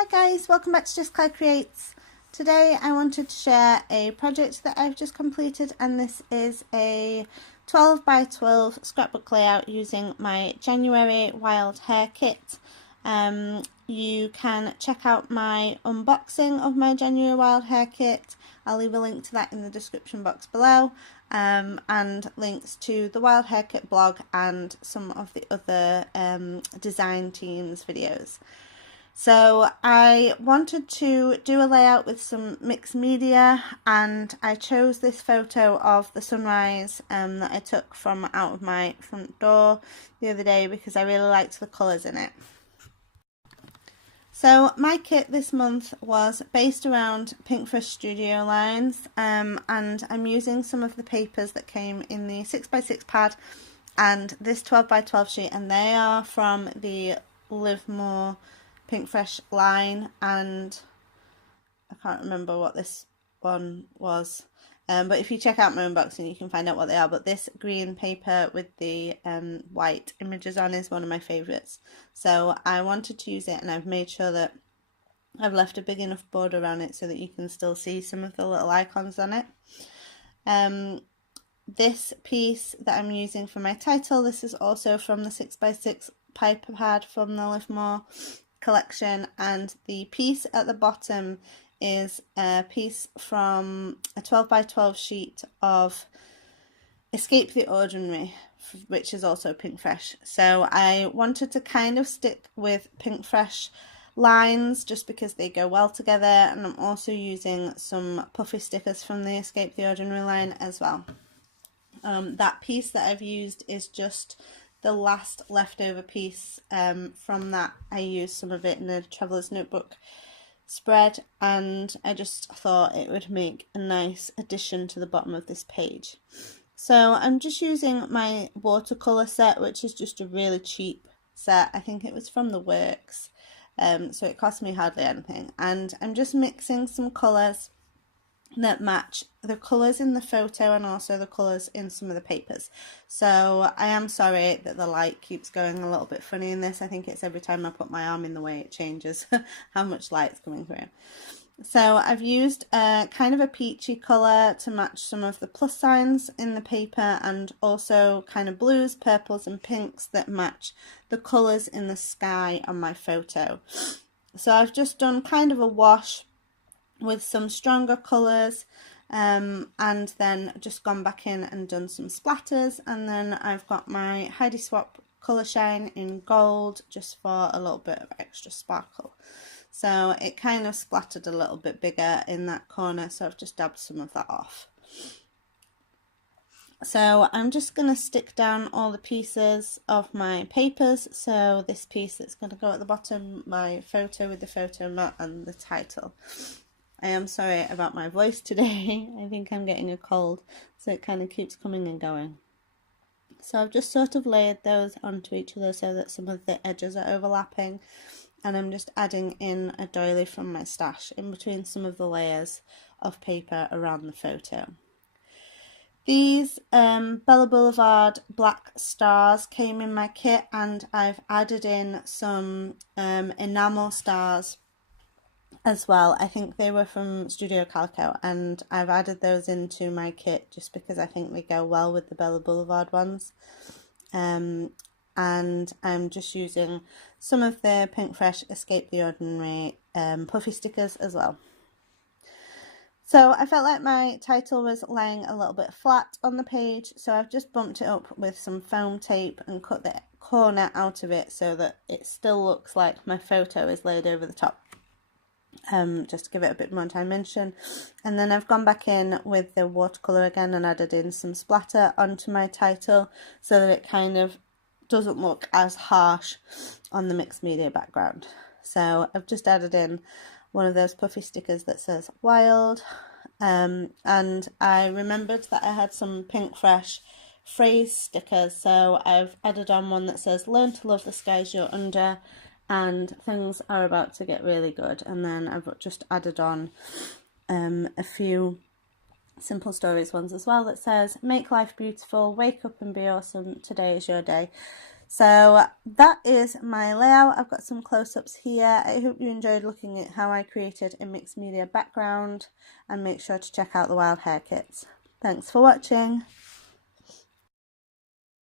Hi guys, welcome back to Jess Creates. Today I wanted to share a project that I've just completed, and this is a 12 by 12 scrapbook layout using my January Wild Hare kit. You can check out my unboxing of my January Wild Hare kit. I'll leave a link to that in the description box below, and links to the Wild Hare kit blog and some of the other design teams videos. So I wanted to do a layout with some mixed media, and I chose this photo of the sunrise that I took from out of my front door the other day because I really liked the colours in it. So my kit this month was based around Pinkfresh Studio lines, and I'm using some of the papers that came in the 6x6 pad and this 12x12 sheet, and they are from the Live More Pinkfresh line, and I can't remember what this one was, but if you check out my unboxing you can find out what they are. But this green paper with the white images on is one of my favourites, so I wanted to use it, and I've made sure that I've left a big enough border around it so that you can still see some of the little icons on it. This piece that I'm using for my title, this is also from the 6x6 paper pad from the Live More collection, and the piece at the bottom is a piece from a 12x12 sheet of Escape the Ordinary, which is also Pinkfresh. So I wanted to kind of stick with Pinkfresh lines just because they go well together, and I'm also using some puffy stickers from the Escape the Ordinary line as well. That piece that I've used is just the last leftover piece from that. I used some of it in a traveller's notebook spread, and I just thought it would make a nice addition to the bottom of this page. So I'm just using my watercolour set, which is just a really cheap set. I think it was from the Works, so it cost me hardly anything, and I'm just mixing some colours that match the colours in the photo and also the colours in some of the papers. So I am sorry that the light keeps going a little bit funny in this. I think it's every time I put my arm in the way it changes how much light's coming through. So I've used a kind of a peachy colour to match some of the plus signs in the paper, and also kind of blues, purples and pinks that match the colours in the sky on my photo. So I've just done kind of a wash with some stronger colours, and then just gone back in and done some splatters, and then I've got my Heidi Swap colour shine in gold just for a little bit of extra sparkle. So it kind of splattered a little bit bigger in that corner, so I've just dabbed some of that off. So I'm just going to stick down all the pieces of my papers. So this piece that's going to go at the bottom, my photo with the photo mat and the title. I am sorry about my voice today. I think I'm getting a cold, so it kind of keeps coming and going. So I've just sort of layered those onto each other so that some of the edges are overlapping, and I'm just adding in a doily from my stash in between some of the layers of paper around the photo. These Bella Boulevard black stars came in my kit, and I've added in some enamel stars as well. I think they were from Studio Calico, and I've added those into my kit just because I think they go well with the Bella Boulevard ones. And I'm just using some of the Pinkfresh Escape the Ordinary puffy stickers as well. So I felt like my title was laying a little bit flat on the page, so I've just bumped it up with some foam tape and cut the corner out of it so that it still looks like my photo is laid over the top. Just to give it a bit more dimension. And then I've gone back in with the watercolour again and added in some splatter onto my title so that it kind of doesn't look as harsh on the mixed media background. So I've just added in one of those puffy stickers that says Wild, and I remembered that I had some Pinkfresh phrase stickers, so I've added on one that says Learn to love the skies you're under, and things are about to get really good. And then I've just added on a few Simple Stories ones as well that says make life beautiful, wake up and be awesome, today is your day. So that is my layout. I've got some close-ups here. I hope you enjoyed looking at how I created a mixed media background, and make sure to check out the wild hare kits. Thanks for watching.